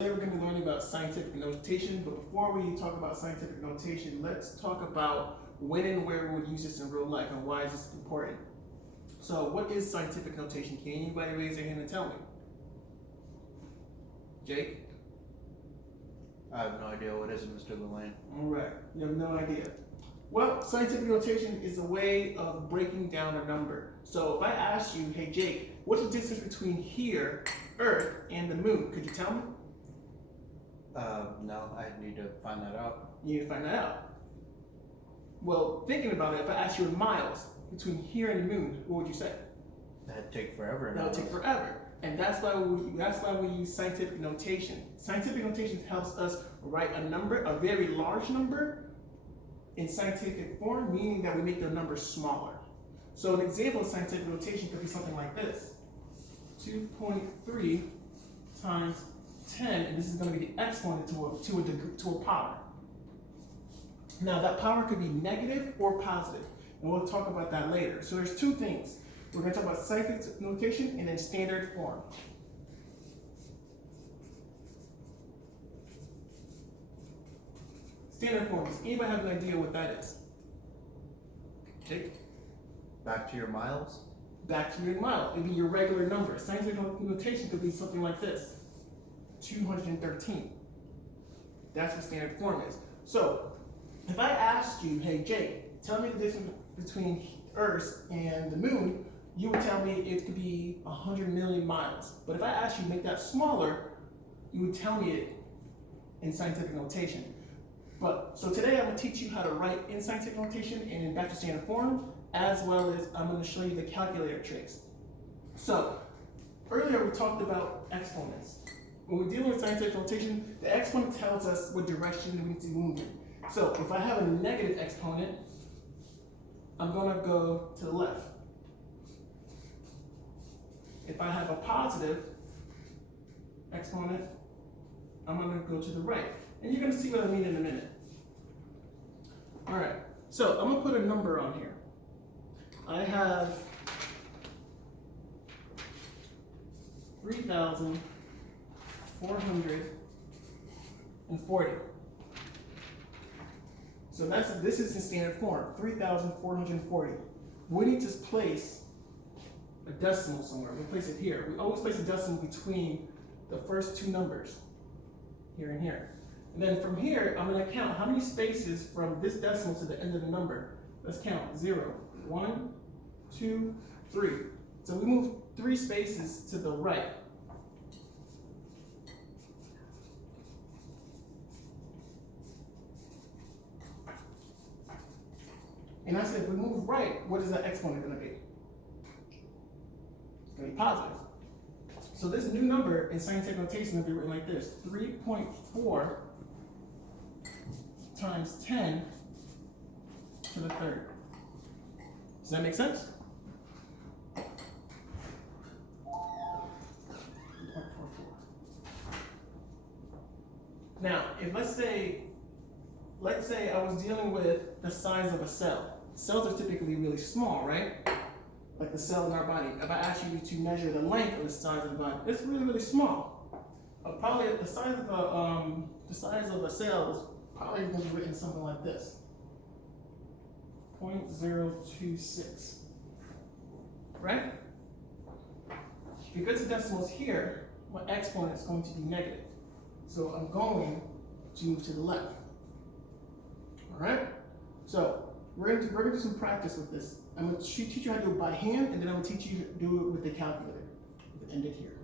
Today we're going to be learning about scientific notation, but before we talk about scientific notation, let's talk about when and where we would use this in real life and why is this important. So what is scientific notation? Can anybody raise their hand and tell me? Jake? I have no idea what is it, Mr. Lane. All right, you have no idea. Well, scientific notation is a way of breaking down a number. So if I asked you, hey Jake, what's the distance between here, Earth, and the moon? Could you tell me? No, I need to find that out. You need to find that out. Well, thinking about it, if I asked you in miles between here and the moon, what would you say? That'd take forever. That would take forever. And that's why we use scientific notation. Scientific notation helps us write a number, a very large number, in scientific form, meaning that we make the number smaller. So an example of scientific notation could be something like this. 2.3 times 10, and this is going to be the exponent to a power. Now that power could be negative or positive, and we'll talk about that later. So there's two things. We're going to talk about scientific notation and then standard form. Standard form. Does anybody have an idea what that is? Jake? Back to your miles? Back to your mile. It'd be your regular number. Scientific notation could be something like this. 213. That's what standard form is. So, if I asked you, hey Jake, tell me the difference between Earth and the moon, you would tell me it could be 100 million miles. But if I asked you to make that smaller, you would tell me it in scientific notation. So today I'm going to teach you how to write in scientific notation and in back to standard form, as well as I'm going to show you the calculator tricks. So, earlier we talked about exponents. When we're dealing with scientific notation, the exponent tells us what direction we need to move in. So if I have a negative exponent, I'm going to go to the left. If I have a positive exponent, I'm going to go to the right. And you're going to see what I mean in a minute. All right, so I'm going to put a number on here. I have 3,440. So this is in standard form, 3,440. We need to place a decimal somewhere. We'll place it here. We always place a decimal between the first two numbers, here and here. And then from here, I'm going to count how many spaces from this decimal to the end of the number. Let's count. 0, 1, 2, 3. So we move 3 spaces to the right. And I said, if we move right, what is that exponent going to be? It's going to be positive. So this new number in scientific notation will be written like this: 3.4 times 10 to the third. Does that make sense? 3.44. Now, if let's say I was dealing with the size of a cell. Cells are typically really small, right? Like the cell in our body. If I ask you to measure the length of the size of the body, it's really, really small. Probably the size of a cell is probably going to be written something like this: 0.026. Right? Because the decimal is here, my exponent is going to be negative. So I'm going to move to the left. All right? So we're going to do some practice with this. I'm going to teach you how to do it by hand, and then I'm going to teach you to do it with the calculator. We'll end it here.